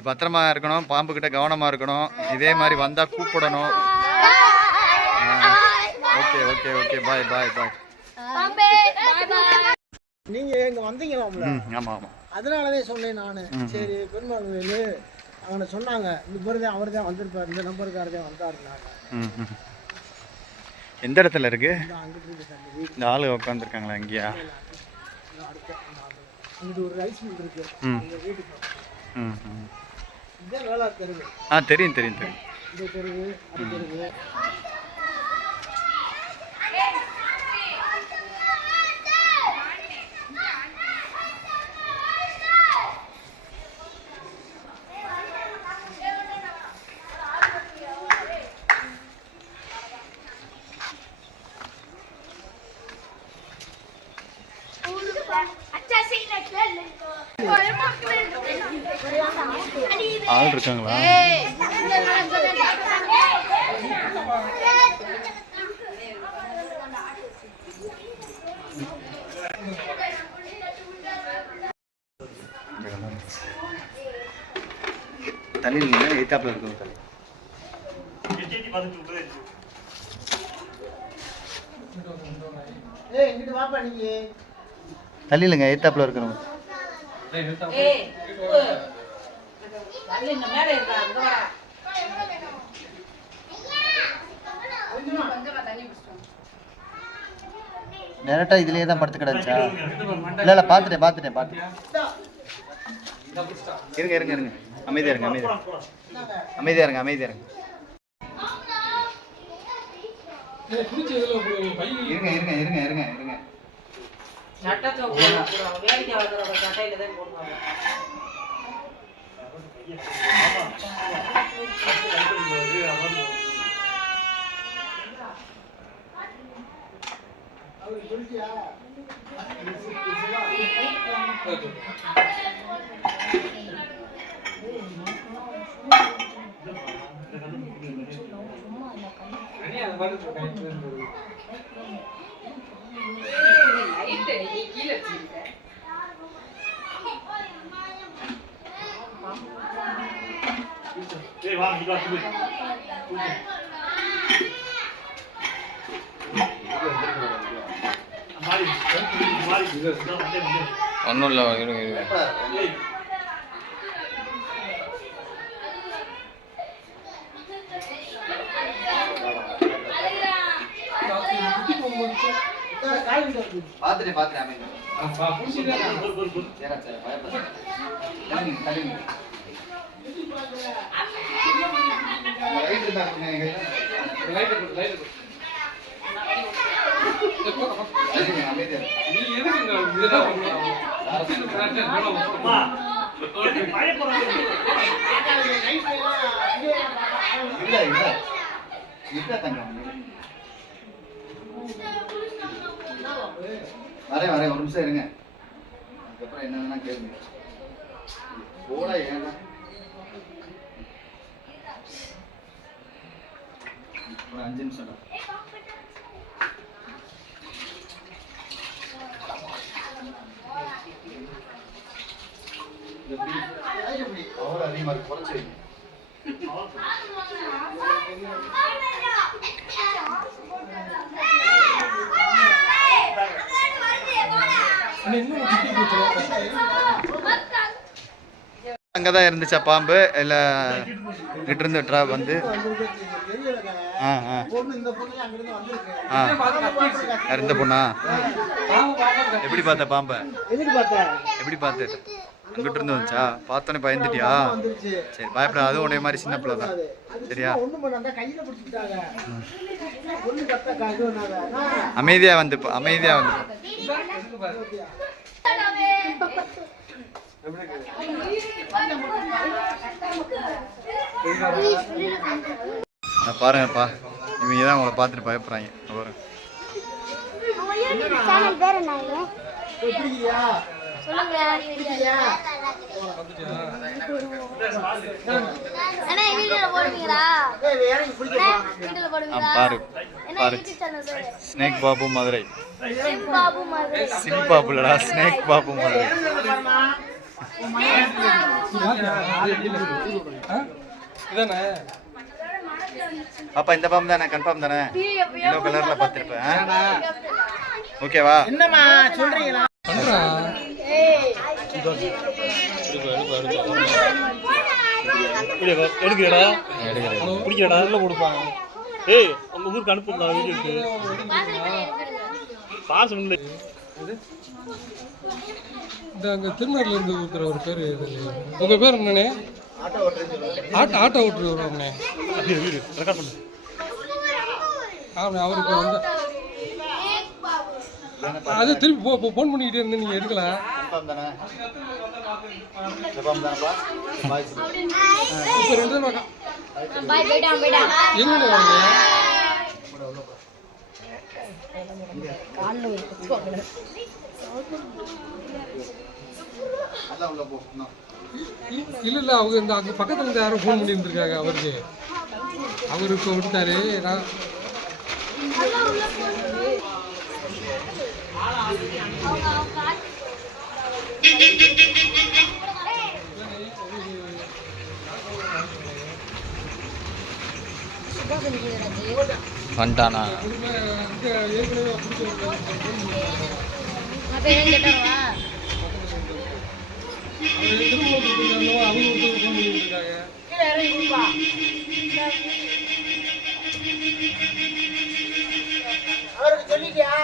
சரி பத்திரமா இருக்கணும் பாம்பு கிட்ட கவனமா இருக்கணும். இதே மாதிரி வந்தா கூப்பிடணும். Okay okay okay bye bye bye. நீங்க இங்க வந்தீங்களாம்ல ம் ஆமாம் ஆமாம் அதனாலதான் சொன்னேன் நானு. சரி பெருமாள் கோயில் அவனை சொன்னாங்க. பேர் தான் அவர் தான் வந்திருப்பார் இந்த நம்பருக்காரர் தான் வந்தாருனாங்க. எந்த இடத்துல இருக்கு? இந்த ஆளு உட்காந்துருக்காங்களா இங்கேயா? அங்கிட்டு ஒரு ரைஸ் மில் இருக்கு. வீட்டுக்கு ம் ம். வேலை ஆ தெரியும் தெரியும் தெரியும் இந்த தெருவு அது தெருவு ஆள் இருக்காங்களா? தண்ணி இல்லை எய்த்தாப்பில் இருக்கும் தண்ணி. ஏய் இங்கிட்டு இருக்கிறவங்க டேரெக்டாக இதுலேயே தான் படுத்து கிடச்சா இல்லை இல்லை பார்த்துட்டேன் பார்த்துட்டேன் பார்த்துட்டேன் இருங்க இருங்க இருங்க. அமைதியாக இருங்க அமைதியாக அமைதியாக இருங்க அமைதியாக இருங்க. இருங்க இருங்க இருங்க இருங்க இருங்க. சட்டத்தை போடுவாங்க வேடிக்கை வளர்க்குறவங்க சட்டையில தான் போடுவாங்க. ஒன்றும் இல்லை இருங்க இருங்க காய் கிட்ட இருக்கு பார்த்துட்டேன் பார்த்துட்டேன் அமைதி. சரி சரி பயப்படாத. தள்ளுங்க இல்ல இல்ல இல்ல தங்கம் வரேன் வரேன். ஒரு நிமிஷம் இருங்க. அதுக்கப்புறம் என்னன்னா கேளுங்க. போட ஏன்னா ஒரு அஞ்சு நிமிஷம்? அவ்வளோ அதிகமாக இருக்கு குறைச்சி வைங்க. அங்கே தான் இருந்துச்சா பாம்பு? இல்லை கிட்ட இருந்து ட்ரா வந்து. இந்த பொண்ணு எப்படி பார்த்த பாம்பை? எப்படி பார்த்து? அங்கிட்ட இருந்து வந்துச்சா? பார்த்தோன்னே பயந்துட்டியா? சரி பயப்படாத அதுவும் உன்னைய மாதிரி சின்ன பிள்ளை தான். சரியா? அமைதியா வந்து அமைதியா வந்து. நான் பாருங்கப்பா. இவங்க தான் உங்களை பார்த்துட்டு பயப்படுறாங்க. பாருங்க. பேர் பாரு. ஸ்னேக் பாபு மதுரை சிம் பாபு இல்லடா ஸ்னேக் பாபு மதுரை பாருமா. இதானே? அப்பா இந்த பாம்பு தானே கன்ஃபார்ம் தானே? எல்லோ கலர்ல பார்த்துருப்பேன். ஓகேவா என்னம்மா சொல்றீங்களா? எடுக்கிறடா. பிடிக்கிறடா. உள்ள கொடுப்பாங்க ஏய் உங்க ஊருக்கு வீடியோ எடுத்து. பாஸ் இந்த அங்க திருநெல்வேலியில இருந்து ஒருத்தர் ஒரு பேர் உங்க பேர் என்னண்ணே? ஆட்டோ ஆட்டோ ஓட்டுரு வருவாங்கண்ணே. ஆமாண்ணே அவருக்கு வந்து அது திருப்பி போ ஃபோன் பண்ணிக்கிட்டே இருந்தேன் நீங்கள் எடுக்கல கன்ஃபார்ம் தானே இந்த பாம்பு தானேப்பா பாய் இப்போ ரெண்டு தான் எங்கே காலில் ஒரு உள்ள போ இல்லை இல்லை அவங்க இந்த அங்கே பக்கத்தில் இருந்து யாரும் ஃபோன் பண்ணிட்டு இருக்காங்க அவருக்கு. அவரு இப்போ விட்டாரு. நான் வந்துட்டானா அதுமே இங்கே ஏற்கனவே பிடிச்ச ஒரு அப்ப என்ன கேட்டாவா அவர் திருமணத்துக்கு அவங்க ஒருத்தர் ஃபோன் பண்ணிட்டு வந்துட்டானா அவருக்கு சொல்லிட்டியா?